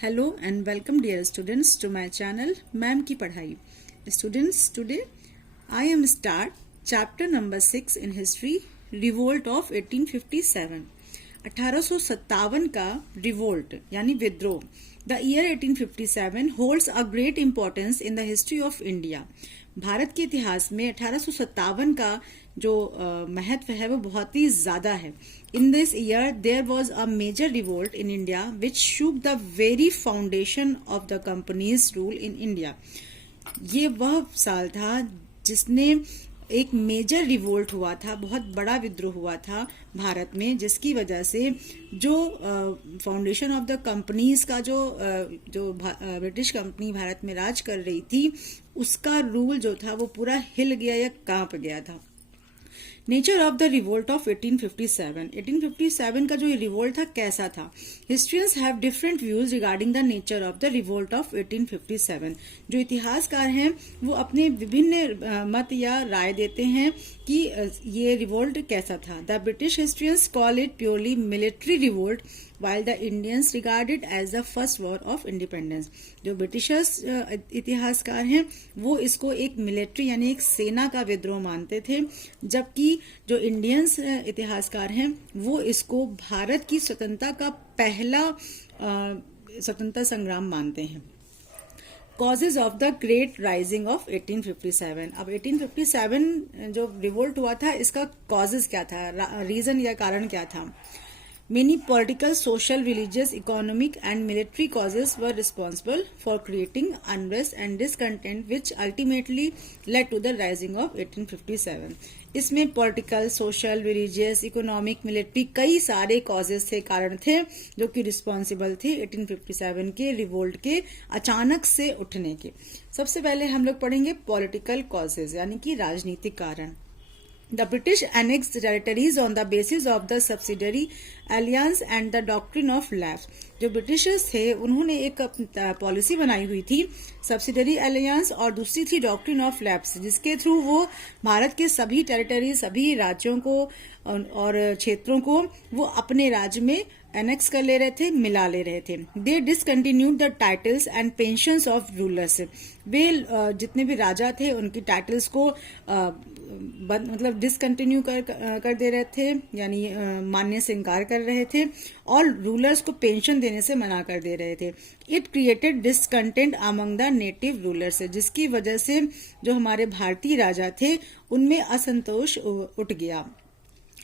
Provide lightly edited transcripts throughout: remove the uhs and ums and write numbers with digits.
Hello and welcome dear students to my channel ma'am की पढ़ाई. Students, today I am start chapter number 6 in history, revolt of 1857. 1857 का revolt यानी विद्रोह. The year 1857 holds a great importance in the history of India. Bharat के इतिहास में 1857 का जो महत्व है वो बहुत ही ज्यादा है. In this year there was a major revolt in India which shook the very foundation of the company's rule in India. ये वह साल था जिसने एक मेजर रिवोल्ट हुआ था, बहुत बड़ा विद्रोह हुआ था भारत में, जिसकी वजह से जो फाउंडेशन ऑफ द कंपनीज का जो ब्रिटिश कंपनी भारत में राज कर रही थी उसका रूल जो था वो पूरा हिल गया या कांप गया था. Nature of the revolt of 1857. 1857 का जो ये रिवोल्ट था कैसा था? Historians have different views regarding the nature of the revolt of 1857. जो इतिहासकार हैं वो अपने विभिन्न मत या राय देते हैं कि ये रिवोल्ट कैसा था. The British historians call it purely military revolt while the Indians regard it as the first war of independence. जो ब्रिटिशर्स इतिहासकार हैं वो इसको एक मिलिट्री यानी एक सेना का विद्रोह मानते थे, जबकि जो इंडियंस इतिहासकार हैं वो इसको भारत की स्वतंत्रता का पहला स्वतंत्रता संग्राम मानते हैं. Causes of the great rising of 1857. अब 1857 जो रिवोल्ट हुआ था इसका कॉजेज क्या था, रीजन या कारण क्या था? Many political, social, religious, economic and military causes were responsible for creating unrest and discontent which ultimately led to the rising of 1857. इसमें political, social, religious, economic, military कई सारे कॉजेज थे, कारण थे जो कि रिस्पॉन्सिबल थे 1857 के रिवोल्ट के अचानक से उठने के. सबसे पहले हम लोग पढ़ेंगे पॉलिटिकल कॉजेज यानी कि राजनीतिक कारण. The British annexed territories on the basis of the subsidiary alliance and the doctrine of lapse. जो ब्रिटिशर्स थे उन्होंने एक पॉलिसी बनाई हुई थी सब्सिडरी अलायंस और दूसरी थी डॉक्ट्रिन ऑफ लैप्स, जिसके थ्रू वो भारत के सभी टेरिटरी, सभी राज्यों को और क्षेत्रों को वो अपने राज्य में एनेक्स कर ले रहे थे, मिला ले रहे थे. They discontinued the titles and pensions of rulers. वे जितने भी राजा थे उनकी टाइटल्स को मतलब डिसकंटिन्यू कर दे रहे थे, यानी मानने से इनकार कर रहे थे, और रूलर्स को पेंशन देने से मना कर दे रहे थे. It created discontent among the native rulers, जिसकी वजह से जो हमारे भारतीय राजा थे उनमें असंतोष उठ गया.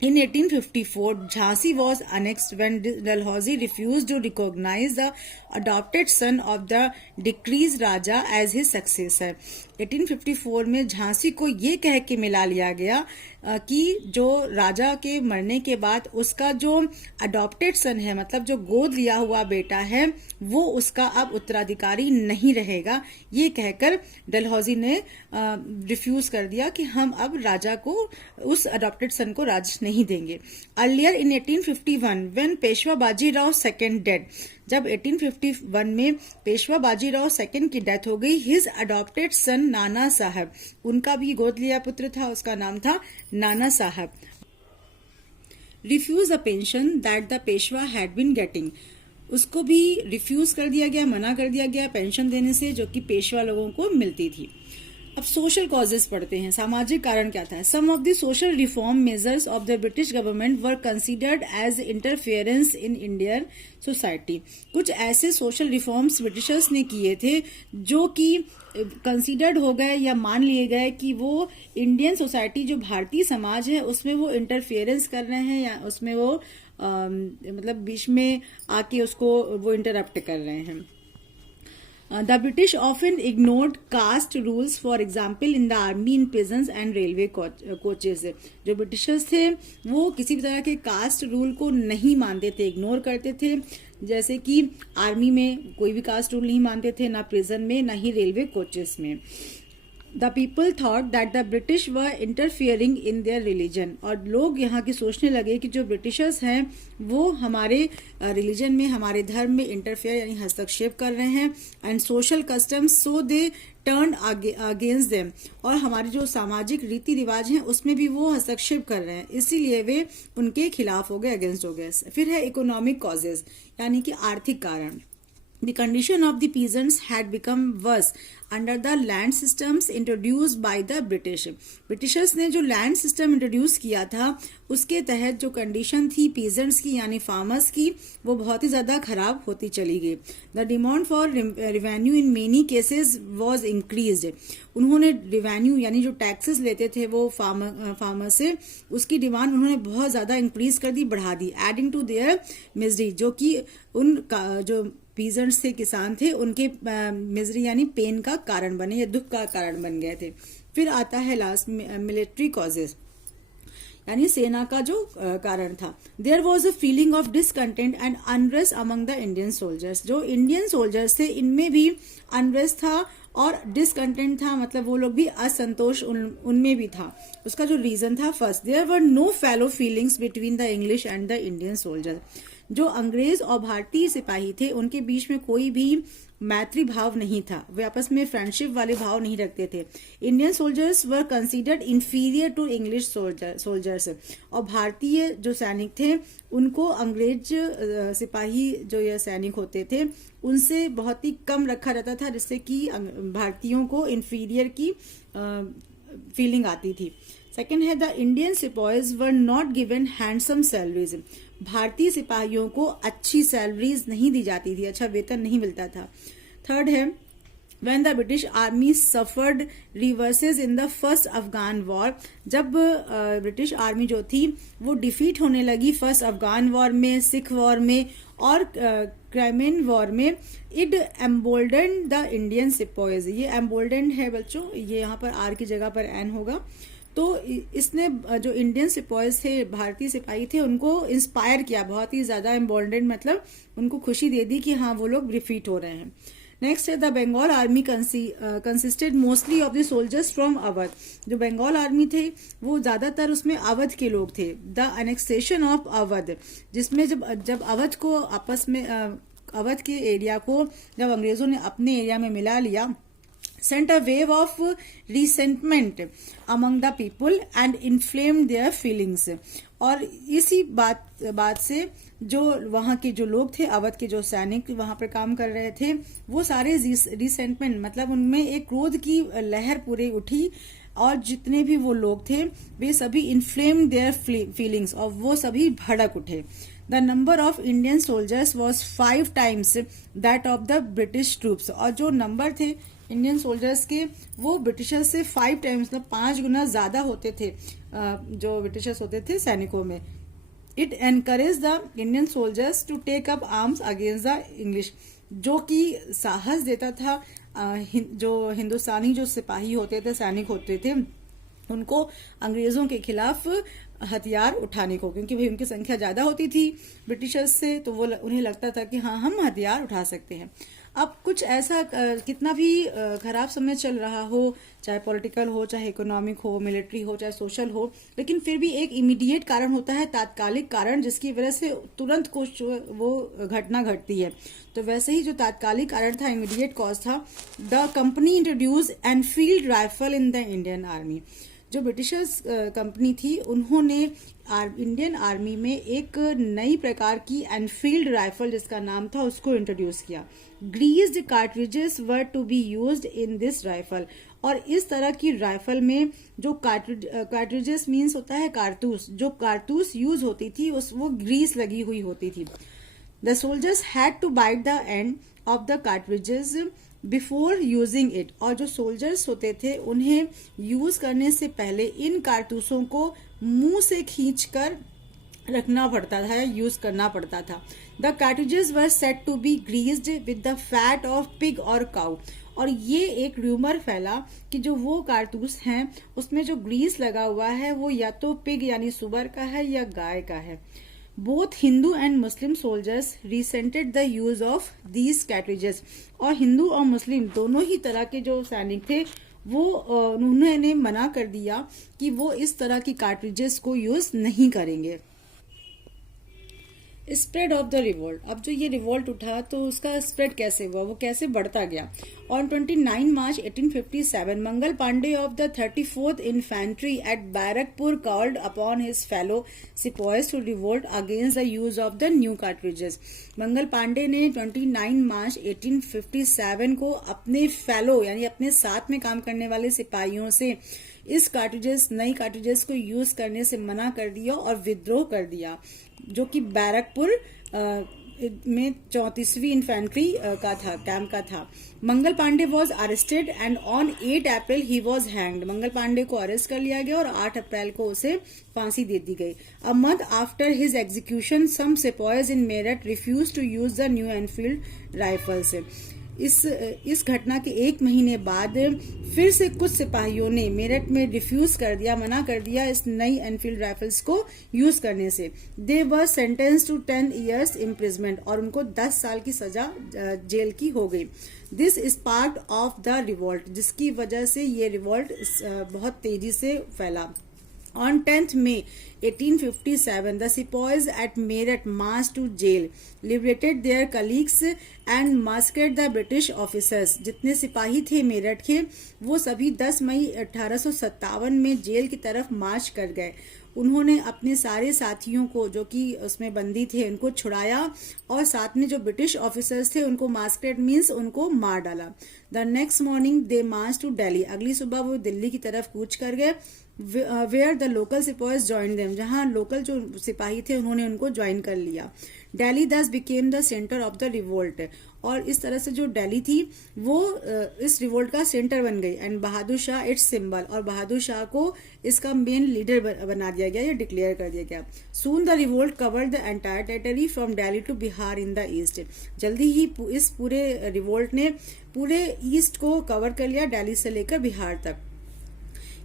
In 1854, Jhansi was annexed when Dalhousie refused to recognize the adopted son of the deceased Raja as his successor. 1854 में झांसी को ये कह के मिला लिया गया कि जो राजा के मरने के बाद उसका जो अडॉप्टेड सन है, मतलब जो गोद लिया हुआ बेटा है, वो उसका अब उत्तराधिकारी नहीं रहेगा. ये कहकर डलहौजी ने रिफ्यूज कर दिया कि हम अब राजा को, उस अडॉप्टेड सन को राज नहीं देंगे. Earlier in 1851 when Peshwa Bajirao second dead, जब 1851 में पेशवा बाजीराव सेकंड की डेथ हो गई, हिज अडॉप्टेड सन नाना साहब, उनका भी गोद लिया पुत्र था, उसका नाम था Nana Sahib, refuse a pension that the Peshwa had been getting. उसको भी रिफ्यूज कर दिया गया, मना कर दिया गया पेंशन देने से जो कि पेशवा लोगों को मिलती थी. अब सोशल कॉजेज पढ़ते हैं. सामाजिक कारण क्या था? Some of the social reform measures of the British government were considered as interference in Indian society. कुछ ऐसे सोशल रिफॉर्म्स ब्रिटिशर्स ने किए थे जो कि कंसीडर्ड हो गए या मान लिए गए कि वो इंडियन सोसाइटी, जो भारतीय समाज है, उसमें वो इंटरफेरेंस कर रहे हैं या उसमें वो मतलब बीच में आके उसको वो इंटरप्ट कर रहे हैं. The British often ignored caste rules, for example, in the army, in prisons and railway coaches. जो ब्रिटिशर्स थे वो किसी भी तरह के कास्ट रूल को नहीं मानते थे, इग्नोर करते थे. जैसे कि आर्मी में कोई भी कास्ट रूल नहीं मानते थे, ना प्रिजन में, ना ही रेलवे कोचेस में. The people thought that the British were interfering in their religion. और लोग यहाँ की सोचने लगे कि जो ब्रिटिशर्स हैं वो हमारे रिलीजन में, हमारे धर्म में इंटरफेयर यानी हस्तक्षेप कर रहे हैं. And social customs, so they turn against them. और हमारे जो सामाजिक रीति रिवाज हैं उसमें भी वो हस्तक्षेप कर रहे हैं, इसीलिए वे उनके खिलाफ हो गए, अगेंस्ट हो गए. फिर है इकोनॉमिक कॉजेज यानी कि आर्थिक कारण. The condition of the peasants had become worse under the land systems introduced by the British. Britishers ने जो land system introduce किया था उसके तहत जो condition थी peasants की यानी farmers की वो बहुत ही ज़्यादा खराब होती चली गई. The demand for revenue in many cases was increased. उन्होंने revenue यानी जो taxes लेते थे वो farmer से उसकी डिमांड उन्होंने बहुत ज़्यादा इंक्रीज कर दी, बढ़ा दी. Adding to their misery, जो कि उन जो पीजेंट्स थे, किसान थे, उनके मिजरी यानी पेन का कारण बने या दुख का कारण बन गए थे. फिर आता है लास्ट मिलिट्री कॉजेज यानी सेना का जो कारण था. There was a feeling of discontent and unrest among the Indian soldiers. जो इंडियन सोल्जर्स थे इनमें भी अनरेस्ट था और डिसकंटेंट था, मतलब वो लोग भी असंतोष उनमें भी था. उसका जो रीजन था, first there were no fellow feelings between the English and the Indian soldier. जो अंग्रेज और भारतीय सिपाही थे उनके बीच में कोई भी मैत्री भाव नहीं था, वे आपस में फ्रेंडशिप वाले भाव नहीं रखते थे. Indian soldiers were considered inferior to English soldiers. और भारतीय जो सैनिक थे उनको अंग्रेज सिपाही जो यह सैनिक होते थे उनसे बहुत ही कम रखा जाता था, जिससे कि भारतीयों को इंफीरियर की फीलिंग आती थी. सेकेंड है the Indian sipahis were not given handsome salaries. भारतीय सिपाहियों को अच्छी सैलरीज नहीं दी जाती थी, अच्छा वेतन नहीं मिलता था. थर्ड है when the British army suffered reverses in the first Afghan war. जब ब्रिटिश आर्मी जो थी वो डिफीट होने लगी फर्स्ट अफगान वॉर में, सिख वॉर में और क्राइमियन वॉर में, इट एम्बोल्डेंड द इंडियन सिपाहीज. ये एम्बोल्डेंड है बच्चों, ये यहाँ पर आर की जगह पर एन होगा. तो इसने जो इंडियन सिपाहीज थे, भारतीय सिपाही थे, उनको इंस्पायर किया, बहुत ही ज्यादा एम्बोल्डेंड, मतलब उनको खुशी दे दी कि हाँ वो लोग डिफीट हो रहे हैं. नेक्स्ट है the Bengal army consisted mostly of the soldiers from Awadh. जो बंगाल आर्मी थे वो ज्यादातर उसमें अवध के लोग थे. द एनेक्सेशन ऑफ अवध, जिसमें जब अवध को आपस में अवध के एरिया को जब अंग्रेजों ने अपने एरिया में मिला लिया, sent a wave of resentment among the people and inflamed their feelings. और इसी बात से जो वहां के जो लोग थे, अवध के जो सैनिक वहां पर काम कर रहे थे, वो सारे रिसेंटमेंट, मतलब उनमें एक क्रोध की लहर पूरी उठी और जितने भी वो लोग थे वे सभी इन्फ्लेम्ड देयर फीलिंग्स और वो सभी भड़क उठे. The number of Indian soldiers was 5 times that of the British troops. और जो नंबर थे इंडियन सोल्जर्स के वो ब्रिटिशर्स से 5 टाइम्स, मतलब 5 गुना ज्यादा होते थे जो ब्रिटिशर्स होते थे सैनिकों में. It encourage the Indian soldiers to take up arms against the English, जो कि साहस देता था जो हिंदुस्तानी जो सिपाही होते थे, सैनिक होते थे, उनको अंग्रेजों के खिलाफ हथियार उठाने को, क्योंकि भाई उनकी संख्या ज्यादा होती थी ब्रिटिशर्स से, तो वो उन्हें लगता था कि हाँ हम हथियार उठा सकते हैं. अब कुछ ऐसा कितना भी खराब समय चल रहा हो, चाहे पॉलिटिकल हो, चाहे इकोनॉमिक हो, मिलिट्री हो, चाहे सोशल हो, लेकिन फिर भी एक इमीडिएट कारण होता है, तात्कालिक कारण, जिसकी वजह से तुरंत कुछ वो घटना घटती है. तो वैसे ही जो तात्कालिक कारण था, इमीडिएट कॉज था, the company introduce Enfield rifle in the Indian army. जो ब्रिटिशर्स कंपनी थी उन्होंने इंडियन आर्मी में एक नई प्रकार की एनफील्ड राइफल जिसका नाम था उसको इंट्रोड्यूस किया. Greased cartridges were to be used in this rifle. और इस तरह की राइफल में जो कार्ट्रिजेस मीन्स होता है कारतूस, जो कारतूस यूज होती थी वो ग्रीस लगी हुई होती थी. The soldiers had to bite the end of the cartridges before using it. और जो सोल्जर्स होते थे उन्हें यूज करने से पहले इन कारतूसों को मुंह से खींचकर रखना पड़ता था, यूज करना पड़ता था. The cartridges were set to be greased with the fat of pig और काउ. और ये एक र्यूमर फैला कि जो वो कारतूस हैं उसमें जो ग्रीस लगा हुआ है वो या तो पिग यानी सुअर का है या गाय का है. Both Hindu and Muslim soldiers resented the use of these cartridges. और हिंदू और मुस्लिम दोनों ही तरह के जो सैनिक थे वो उन्होंने मना कर दिया कि वो इस तरह की कार्ट्रिजेस को यूज नहीं करेंगे. Spread of the revolt. अब जो ये रिवोल्ट उठा तो उसका स्प्रेड कैसे हुआ, वो कैसे बढ़ता गया। On 29 March 1857 Mangal Pandey of the 34th infantry at Barrackpore called upon his fellow sepoys to revolt against the use of the new cartridges. Mangal Pandey ने 29 मार्च 1857 को अपने फेलो यानी अपने साथ में काम करने वाले सिपाहियों से इस नई कार्ट्रिजेस को यूज करने से मना कर दिया और विद्रोह कर दिया, जो कि बैरकपुर में 34वीं इन्फेंट्री का था, कैंप का था। Mangal Pandey was arrested and on 8 April he was hanged. Mangal Pandey को अरेस्ट कर लिया गया और 8 अप्रैल को उसे फांसी दे दी गई। A month after his execution some sepoys in Meerut refuse to use the new Enfield rifles. इस घटना के 1 महीने बाद फिर से कुछ सिपाहियों ने मेरठ में रिफ्यूज कर दिया, मना कर दिया इस नई एनफील्ड राइफल्स को यूज करने से। दे वर सेंटेंस टू 10 years इम्प्रिजमेंट और उनको 10 साल की सजा जेल की हो गई। This is part of the revolt, जिसकी वजह से ये रिवोल्ट बहुत तेजी से फैला। On 10th May 1857, the sepoys at Meerut marched to jail, liberated their colleagues and massacred the British officers. जितने सिपाही थे मेरठ के वो सभी 10 मई 1857 में जेल की तरफ मार्च कर गए। उन्होंने अपने सारे साथियों को जो कि उसमें बंदी थे उनको छुड़ाया और साथ में जो ब्रिटिश ऑफिसर्स थे उनको मास्करेड मीन्स उनको मार डाला। The next morning they march to Delhi. अगली सुबह वो दिल्ली की तरफ कूच कर गए। Where the local sepoys join them, जहां लोकल जो सिपाही थे उन्होंने उनको ज्वाइन कर लिया। दिल्ली दस became the centre of the revolt और इस तरह से जो दिल्ली थी वो इस रिवोल्ट का सेंटर बन गई। And Bahadur Shah it's symbol और बहादुर शाह को इसका मेन लीडर बना दिया गया या डिक्लेयर कर दिया गया। Soon the revolt covered the entire territory from Delhi to Bihar in the east. जल्दी ही इस पूरे रिवोल्ट ने पूरे ईस्ट को कवर कर लिया, दिल्ली से लेकर बिहार तक।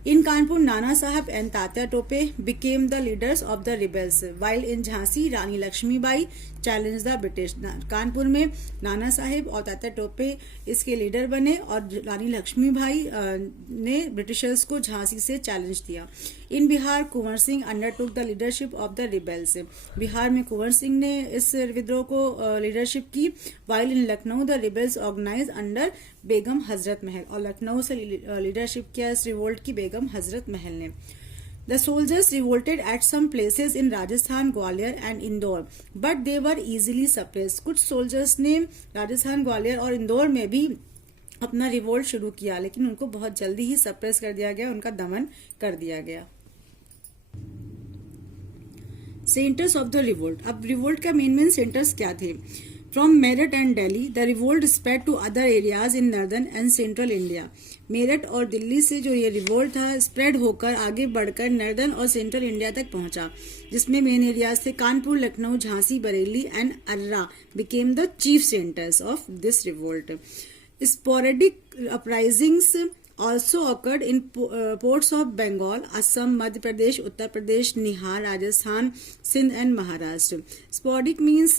In Kanpur, Nana Sahib and Tatya Tope became the leaders of the rebels, while in Jhansi, Rani Lakshmibai challenged the British. Kanpur में नाना साहिब और तात्या टोपे इसके लीडर बने और रानी लक्ष्मीबाई ने ब्रिटिशर्स को झांसी से चैलेंज दिया। In Bihar Kunwar Singh undertook the leadership of the rebels. Bihar में कुंवर सिंह ने इस विद्रोह को लीडरशिप की। While in Lucknow the rebels organise under Begum Hazrat Mahal और लखनऊ से लीडरशिप किया इस रिवोल्ट की बेगम हजरत महल ने। The soldiers revolted at some places in Rajasthan, Gwalior and Indore, but they were easily suppressed. कुछ सोल्जर्स ने राजस्थान, ग्वालियर और इंदौर में भी अपना रिवोल्ट शुरू किया, लेकिन उनको बहुत जल्दी ही सप्रेस कर दिया गया, उनका दमन कर दिया गया। Centres of the revolt. अब रिवोल्ट का मेन सेंटर्स क्या थे? From Meerut and Delhi, the revolt spread to other areas in northern and central India. Meerut और दिल्ली से जो ये रिवोल्ट था स्प्रेड होकर आगे बढ़कर नॉर्दर्न और सेंट्रल इंडिया तक पहुंचा, जिसमें मेन एरियाज थे Kanpur, Lucknow, Jhansi, Bareilly and Arrah became the chief centres of this revolt. Sporadic uprisings also occurred in ports of Bengal, Assam, Madhya Pradesh, Uttar Pradesh, Nihar, Rajasthan, Sindh and Maharashtra. Sporadic means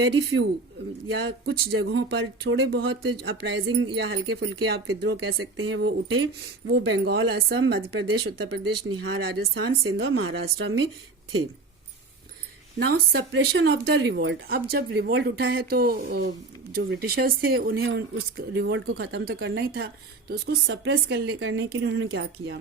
very few या कुछ जगहों पर थोड़े बहुत uprising या हल्के फुल्के आप विद्रोह कह सकते हैं वो उठे। वो बंगाल, असम, मध्य प्रदेश, उत्तर प्रदेश, निहार, राजस्थान, सिंध और महाराष्ट्र में थे। Now suppression of the revolt. अब जब रिवोल्ट उठा है तो जो ब्रिटिशर्स थे उन्हें उस रिवोल्ट को खत्म तो करना ही था, तो उसको सप्रेस करने के लिए उन्होंने क्या किया?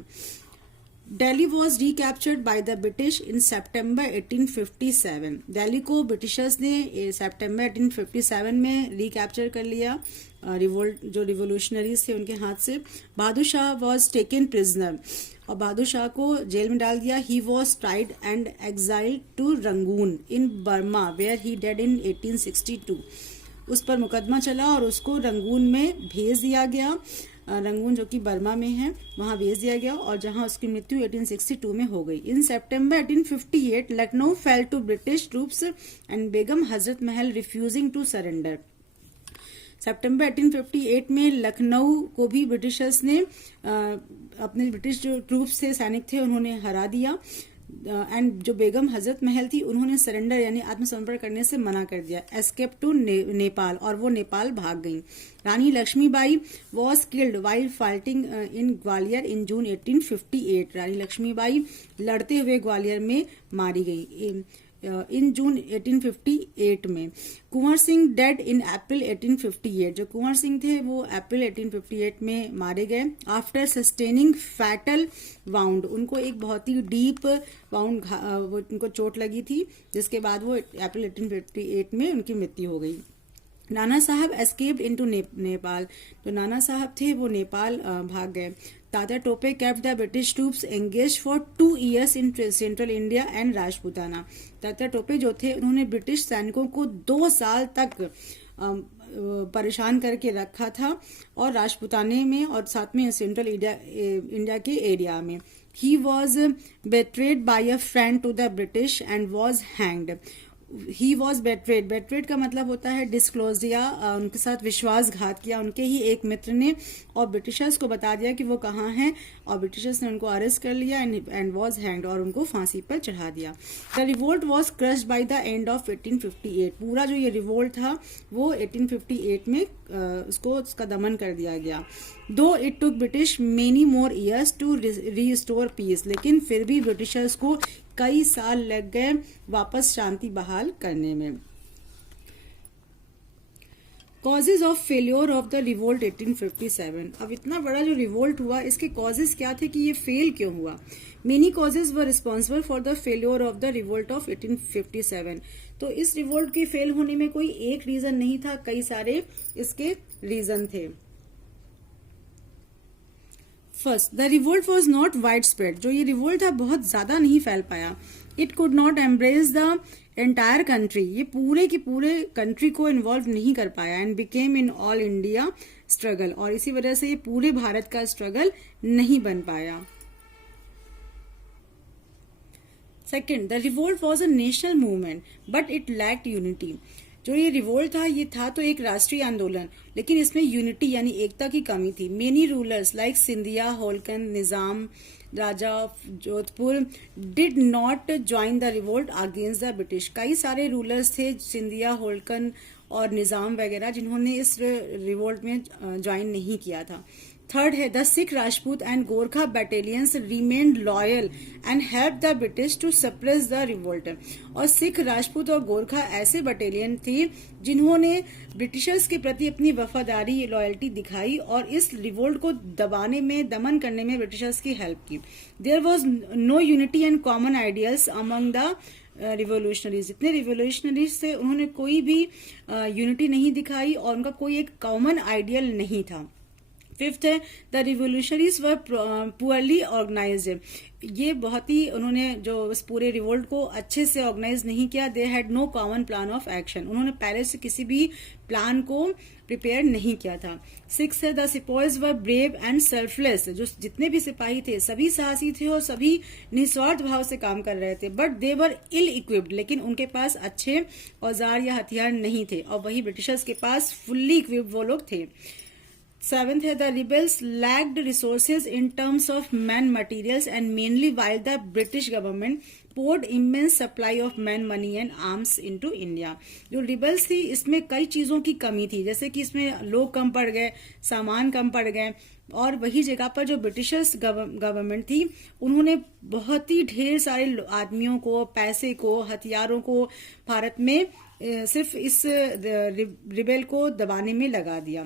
Delhi was recaptured by the British in September 1857। Delhi को ब्रिटिशर्स ने सितंबर 1857 में रिकैप्चर कर लिया, रिवोल्ट जो रिवोल्यूशनरीज थे उनके हाथ से। Bahadur Shah was taken prisoner और बहादुर शाह को जेल में डाल दिया। He was tried and exiled to Rangoon in Burma where he died in 1862। उस पर मुकदमा चला और उसको रंगून में भेज दिया गया। रंगून जो कि बर्मा में है वहां भेज दिया गया और जहां उसकी मृत्यु 1862 में हो गई। In September 1858 Lucknow fell to British troops and Begum Hazrat Mahal refusing to surrender. सितंबर 1858 में लखनऊ को भी ब्रिटिशर्स ने अपने ब्रिटिश जो ट्रूप्स थे, सैनिक थे, उन्होंने हरा दिया। एंड जो बेगम हजरत महल थी उन्होंने सरेंडर यानी आत्मसमर्पण करने से मना कर दिया। एस्केप टू नेपाल और वो नेपाल भाग गई। Rani Lakshmibai was killed while fighting in Gwalior in June 1858। Rani Lakshmibai लड़ते हुए ग्वालियर में मारी गई। इन जून 1858 में। कुंवर सिंह डेड इन अप्रैल 1858, जो कुंवर सिंह थे वो अप्रैल 1858 में मारे गए। आफ्टर सस्टेनिंग फैटल वाउंड, उनको एक बहुत ही डीप वाउंड, उनको चोट लगी थी, जिसके बाद वो अप्रैल 1858 में उनकी मृत्यु हो गई। नाना साहब एस्केप्ड इनटू नेपाल, जो नाना साहब थे वो नेपाल भाग गए। Tatya Tope kept the British troops engage for 2 years in central India and Rajputana. Tatya Tope जो थे उन्होंने ब्रिटिश सैनिकों को 2 साल तक परेशान करके रखा था, और राजपूताने में और साथ में सेंट्रल इंडिया के एरिया में। He was betrayed by a friend to the British and was hanged. He was betrayed, betrayed का मतलब होता है डिस्क्लोज, या उनके साथ विश्वासघात किया उनके ही एक मित्र ने, और ब्रिटिशर्स को बता दिया कि वो कहाँ हैं, और ब्रिटिशर्स ने उनको अरेस्ट कर लिया एंड वॉज हैंग्ड, और उनको फांसी पर चढ़ा दिया। The revolt was crushed by the end of 1858, पूरा जो ये रिवोल्ट था वो 1858 में उसका दमन कर दिया गया। Though it took British many more years to restore peace, लेकिन फिर भी ब्रिटिशर्स को कई साल लग गए वापस शांति बहाल करने में। Causes of failure of the revolt 1857, अब इतना बड़ा जो रिवोल्ट हुआ इसके कॉजेज क्या थे कि ये फेल क्यों हुआ। Many causes were responsible for the failure of the revolt of 1857, तो इस रिवोल्ट के फेल होने में कोई एक रीजन नहीं था, कई सारे इसके रीजन थे। First, the revolt was not wide spread, जो ये रिवोल्ट था बहुत ज्यादा नहीं फैल पाया। It could not embrace the entire country, ये पूरे की पूरे कंट्री को इन्वॉल्व नहीं कर पाया। And became in all India struggle, और इसी वजह से ये पूरे भारत का स्ट्रगल नहीं बन पाया। Second, the revolt was a national movement but it lacked unity, जो ये रिवोल्ट था ये था तो एक राष्ट्रीय आंदोलन, लेकिन इसमें यूनिटी यानी एकता की कमी थी। Many rulers like Scindia, Holkar, Nizam, Raja Jodhpur did not join the revolt against the British, कई सारे रूलर्स थे सिंधिया, होलकर और निजाम वगैरह जिन्होंने इस रिवोल्ट में ज्वाइन नहीं किया था। थर्ड है, the Sikh, Rajput and Gurkha battalions remained loyal and help the British to suppress the revolt, और सिख, राजपूत और गोरखा ऐसे बटालियन थे जिन्होंने ब्रिटिशर्स के प्रति अपनी वफादारी, लॉयल्टी दिखाई और इस रिवोल्ट को दबाने में, दमन करने में ब्रिटिशर्स की हेल्प की। There was no unity and common ideals among the revolutionaries, जितने रिवोल्यूशनरीज थे उन्होंने कोई भी यूनिटी नहीं दिखाई और उनका कोई एक कॉमन आइडियल नहीं था। फिफ्थ है, the revolutionaries were poorly organised, ये बहुत ही उन्होंने जो इस पूरे रिवोल्ट को अच्छे से ऑर्गेनाइज नहीं किया। They had no common plan of action, उन्होंने पहले से किसी भी प्लान को प्रिपेयर नहीं किया था। सिक्स है, the sepoys were brave and selfless, जो जितने भी सिपाही थे सभी साहसी थे और सभी निस्वार्थ भाव से काम कर रहे थे। But they were ill equipped, लेकिन उनके पास अच्छे औजार या हथियार नहीं थे, और वही ब्रिटिशर्स के पास फुल्ली इक्विप्ड वो लोग थे। Seventh है, the rebels lacked resources in terms of man, materials and mainly while the British government poured immense supply of man, money and arms into India. जो रिबल्स थी इसमें कई चीजों की कमी थी, जैसे कि इसमें लोग कम पड़ गए, सामान कम पड़ गए, और वही जगह पर जो ब्रिटिशर्स गवर्नमेंट थी उन्होंने बहुत ही ढेर सारे आदमियों को, पैसे को, हथियारों को भारत में सिर्फ इस रिबेल को दबाने में लगा दिया।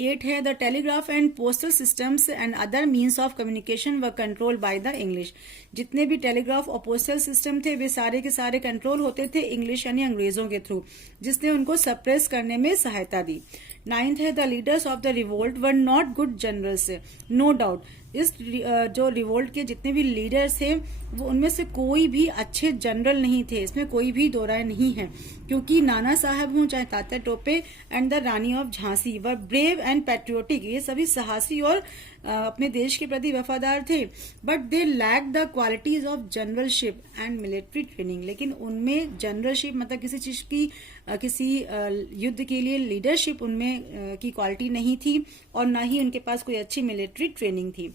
8 है, the telegraph and postal systems and other means of communication were control by the English, जितने भी टेलीग्राफ और पोस्टल सिस्टम थे वे सारे के सारे कंट्रोल होते थे इंग्लिश यानी अंग्रेजों के थ्रू, जिसने उनको सप्रेस करने में सहायता दी। 9th है, the leaders of the revolt were not good generals, no doubt इस जो रिवोल्ट के जितने भी लीडर्स थे वो उनमें से कोई भी अच्छे जनरल नहीं थे, इसमें कोई भी दो राय नहीं है, क्योंकि नाना साहब हों चाहे Tatya Tope and the Rani of Jhansi were brave and patriotic, ये सभी साहसी और अपने देश के प्रति वफादार थे। But they lack the qualities of generalship and military training, लेकिन उनमें जनरलशिप मतलब किसी चीज की किसी युद्ध के लिए लीडरशिप उनमें की क्वालिटी नहीं थी, और ना ही उनके पास कोई अच्छी मिलिट्री ट्रेनिंग थी।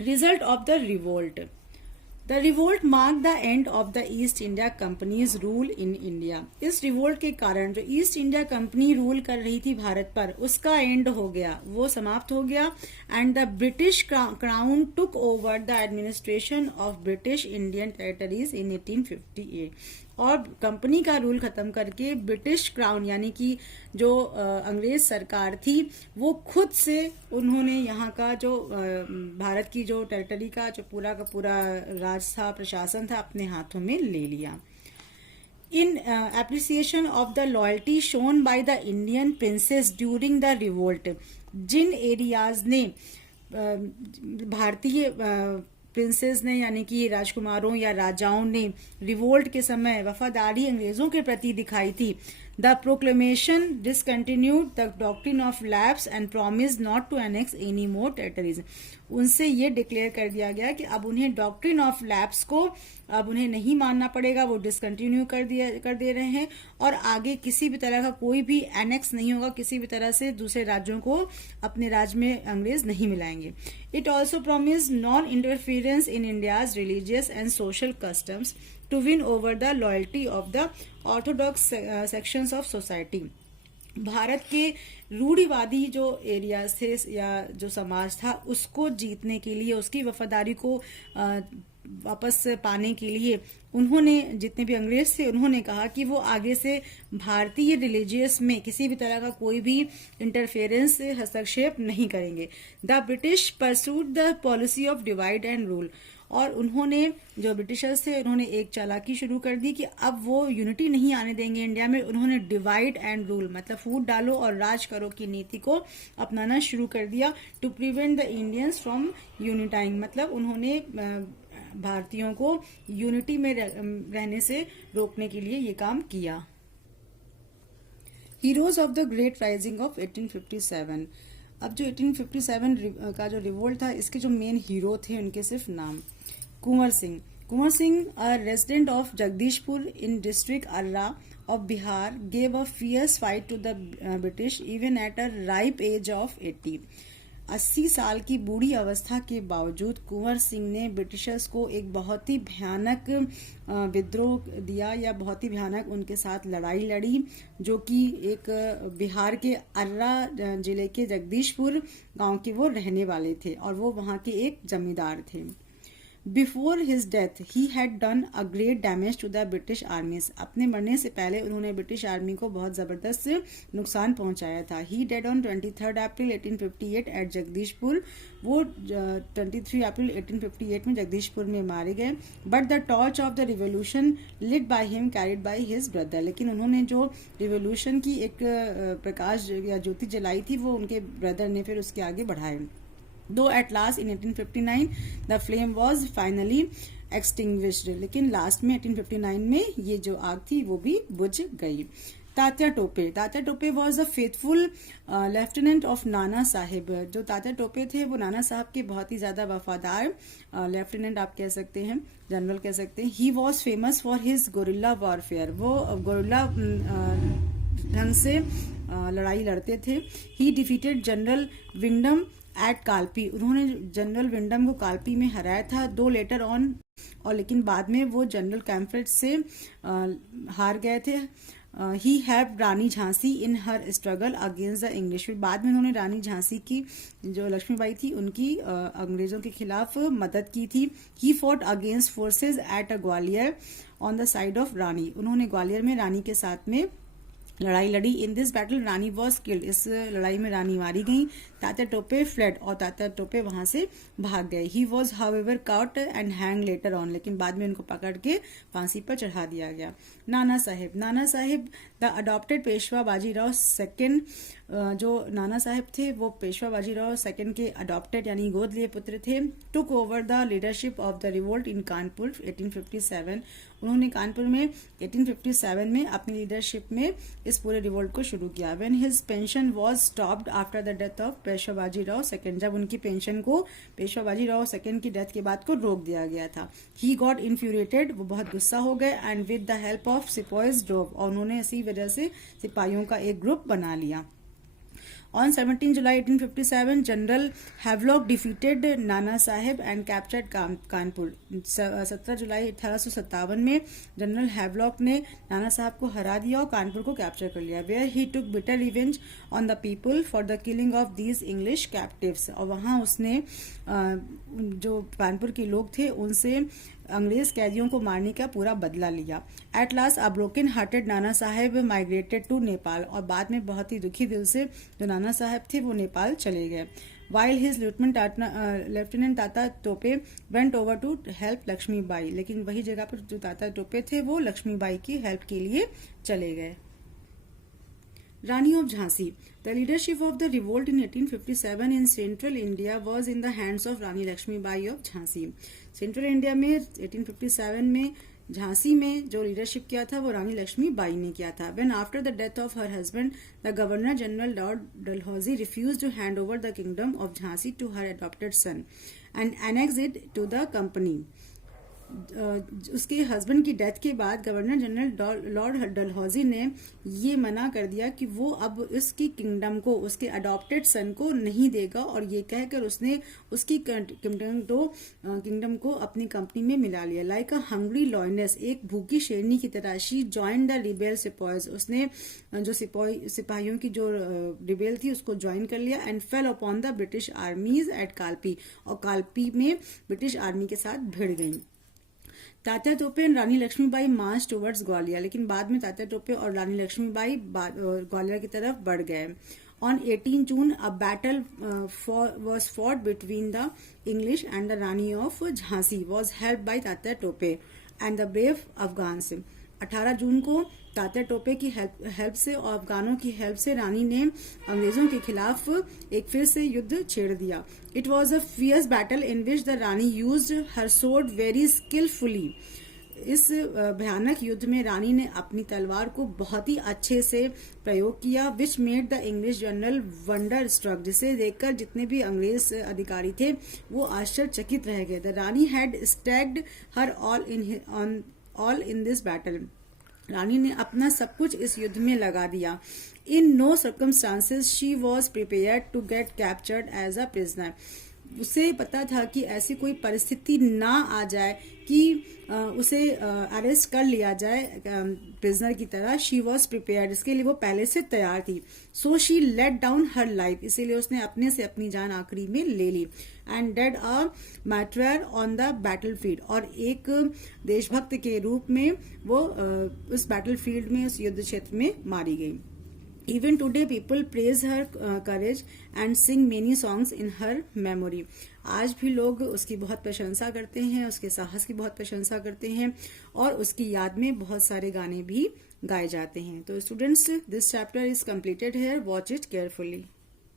Result of the revolt, the revolt mark the end of the east India companies rule in India. इस रिवोल्ट के कारण जो ईस्ट इंडिया कंपनी रूल कर रही थी भारत पर, उसका एंड हो गया, वो समाप्त हो गया। And the British crown took over the administration of British Indian territories in 1858। और कंपनी का रूल खत्म करके ब्रिटिश क्राउन यानी कि जो अंग्रेज सरकार थी, वो खुद से उन्होंने यहाँ का जो भारत की जो टेरिटरी का जो पूरा का पूरा राज था, प्रशासन था, अपने हाथों में ले लिया। In appreciation of the loyalty shown by the Indian princes during the revolt, जिन एरियाज ने भारतीय प्रिंसेस ने यानी कि राजकुमारों या राजाओं ने रिवोल्ट के समय वफादारी अंग्रेजों के प्रति दिखाई थी, the proclamation discontinued the doctrine of lapse and promise not to annex any more territories. उनसे ये डिक्लेयर कर दिया गया कि अब उन्हें डॉक्ट्रिन ऑफ लैप्स को अब उन्हें नहीं मानना पड़ेगा, वो डिसकंटिन्यू कर दे रहे हैं और आगे किसी भी तरह का कोई भी एनेक्स नहीं होगा, किसी भी तरह से दूसरे राज्यों को अपने राज्य में अंग्रेज नहीं मिलाएंगे। It also promise non interference in India's religious and social customs to win over the loyalty of the orthodox sections of society. भारत के रूढ़िवादी जो एरियाज थे या जो समाज था, उसको जीतने के लिए, उसकी वफादारी को वापस पाने के लिए उन्होंने, जितने भी अंग्रेज थे, उन्होंने कहा कि वो आगे से भारतीय रिलीजियस में किसी भी तरह का कोई भी इंटरफेरेंस, हस्तक्षेप नहीं करेंगे। The British pursued the policy of divide and rule. और उन्होंने, जो ब्रिटिशर्स थे, उन्होंने एक चालाकी शुरू कर दी कि अब वो यूनिटी नहीं आने देंगे इंडिया में। उन्होंने डिवाइड एंड रूल मतलब फूट डालो और राज करो की नीति को अपनाना शुरू कर दिया। To prevent the Indians from uniting मतलब उन्होंने भारतीयों को यूनिटी में रहने से रोकने के लिए ये काम किया। Heroes of the great rising of 1857। अब जो 1857 का जो रिवोल्ट था, इसके जो मेन हीरो थे उनके सिर्फ नाम। Kunwar Singh, Kunwar Singh a resident of Jagdishpur in district Arrah of Bihar, gave a fierce fight to the British even at a ripe age of 80। 80 साल की बूढ़ी अवस्था के बावजूद कुंवर सिंह ने ब्रिटिशर्स को एक बहुत ही भयानक विद्रोह दिया या बहुत ही भयानक उनके साथ लड़ाई लड़ी, जो कि एक बिहार के अर्रा जिले के जगदीशपुर गांव के वो रहने वाले थे और वो वहां के एक जमींदार थे। Before his death he had done a great damage to the British armies. अपने मरने से पहले उन्होंने ब्रिटिश आर्मी को बहुत जबरदस्त नुकसान पहुंचाया था। He died on 23 April 1858 at Jagdishpur. वो 23 अप्रैल 1858 में जगदीशपुर में मारे गए। But the torch of the revolution lit by him carried by his brother. लेकिन उन्होंने जो रिवोल्यूशन की एक प्रकाश या ज्योति जलाई थी, वो उनके ब्रदर ने फिर उसके आगे बढ़ाए। Though at last in 1859 the flame was finally extinguished, लेकिन लास्ट में 1859 में ये जो आग थी वो भी बुझ गई। Tatya Tope, Tatya Tope was a faithful lieutenant of Nana Sahib. जो तात्या टोपे थे वो नाना साहब के बहुत ही ज्यादा वफादार लेफ्टिनेंट आप कह सकते हैं, जनरल कह सकते हैं। He was famous for his guerrilla warfare. वो गोरिल्ला ढंग से लड़ाई लड़ते थे। He defeated general Windham at Kalpi. उन्होंने जनरल विंडम को कालपी में हराया था। दो लेटर ऑन, और लेकिन बाद में वो जनरल कैम्फ्रेट से हार गए थे। He have Rani Jhansi in her struggle against the English. बाद में उन्होंने रानी झांसी की, जो लक्ष्मीबाई थी, उनकी अंग्रेजों के खिलाफ मदद की थी। He fought against forces at a Gwalior on the side of Rani. उन्होंने ग्वालियर में रानी के साथ में लड़ाई लड़ी। In this battle Rani was killed. इस लड़ाई में रानी मारी गई। तात्या टोपे फ्लेड, और तात्या टोपे वहां से भाग गए। He was however caught and hang later on. लेकिन बाद में उनको पकड़ के फांसी पर चढ़ा दिया गया। Nana Sahib, Nana Sahib the adopted Peshwa Bajirao second. जो नाना साहिब थे वो पेशवा बाजीराव सेकेंड के अडॉप्टेड यानी गोद लिए पुत्र थे। Took over the leadership of the revolt in Kanpur 1857। उन्होंने कानपुर में 1857 में अपनी लीडरशिप में इस पूरे रिवोल्ट को शुरू किया। When his pension was stopped after the death of Peshwa Bajirao second. जब उनकी पेंशन को पेशवा बाजीराव सेकेंड की डेथ के बाद को रोक दिया गया था। ही गॉट इन्फ्यूरेटेड, वो बहुत गुस्सा हो गए। And with the help of sepoys drove, और उन्होंने इसी वजह से सिपाहियों का एक ग्रुप बना लिया। On 17 July 1857, General Havelock defeated Nana Sahib and captured Kanpur. 17 जुलाई 1857 में जनरल हैवलॉक ने नाना साहब को हरा दिया और कानपुर को कैप्चर कर लिया. Where he took bitter revenge on the people for the killing of these English captives. और वहाँ उसने जो कानपुर के लोग थे उनसे अंग्रेज कैदियों को मारने का पूरा बदला लिया. At last a broken hearted Nana Saheb migrated to Nepal. और बाद में बहुत ही दुखी दिल से जो नाना साहब थे वो नेपाल चले गए. While his Lieutenant ताता Tope went over to help Lakshmi Bai. लेकिन वही जगह पर जो ताता टोपे थे वो लक्ष्मी बाई की हेल्प के लिए चले गए. Rani of Jhansi. The leadership of the revolt in 1857 in central India was in the hands of Rani Lakshmi Bai of Jhansi. Central India में 1857 में झांसी में जो लीडरशिप किया था वो रानी लक्ष्मी बाई ने किया था. When after the death of her husband, the Governor General Lord Dalhousie refused to hand over the kingdom of Jhansi to her adopted son and annex it to the company. उसके husband की death के बाद governor general Lord Dalhousie ने ये मना कर दिया कि वो अब इसकी किंगडम को उसके अडॉप्टेड सन को नहीं देगा और ये कहकर उसने उसकी किंगडम को अपनी कंपनी में मिला लिया. लाइक अ हंग्री लॉयनेस, एक भूखी शेरनी की तरह, she join the rebel sepoys. उसने जो सिपाहियों की जो रिबेल थी उसको ज्वाइन कर लिया. And fell upon the British armies at Kalpi. और कालपी में ब्रिटिश आर्मी के साथ भिड़ गई. Tatya Tope and Rani Lakshmibai march towards Gwalior. लेकिन बाद में तात्या टोपे और रानी लक्ष्मीबाई ग्वालियर की तरफ बढ़ गए. On 18 June, a battle was fought between the English and the Rani of Jhansi was helped by Tatya Tope and the brave Afghans. 18 जून को तात्या टोपे की हेल्प से और अफगानों की हेल्प से रानी ने अंग्रेजों के खिलाफ एक फिर से युद्ध छेड़ दिया. It was a fierce battle in which the Rani used her sword very skilfully. इस भयानक युद्ध में रानी ने अपनी तलवार को बहुत ही अच्छे से प्रयोग किया. Which made the English general wonderstruck. जिसे देखकर जितने भी अंग्रेज अधिकारी थे वो आश्चर्यचकित रह गए. The rani had staked her all in this battle. रानी ने अपना सब कुछ इस युद्ध में लगा दिया. In no circumstances she was prepared to get captured as a prisoner. उसे पता था कि ऐसी कोई परिस्थिति ना आ जाए कि उसे अरेस्ट कर लिया जाए प्रिजनर की तरह. शी वॉज प्रिपेयर्ड, इसके लिए वो पहले से तैयार थी. So she let down her life, इसीलिए उसने अपने से अपनी जान आखिरी में ले ली. And dead a martyr on the battle field. और एक देशभक्त के रूप में वो उस बैटल फील्ड में, उस युद्ध क्षेत्र में मारी गई. Even today, people praise her courage and sing many songs in her memory. आज भी लोग उसकी बहुत प्रशंसा करते हैं, उसके साहस की बहुत प्रशंसा करते हैं और उसकी याद में बहुत सारे गाने भी गाए जाते हैं. तो students, this chapter is completed here. Watch it carefully.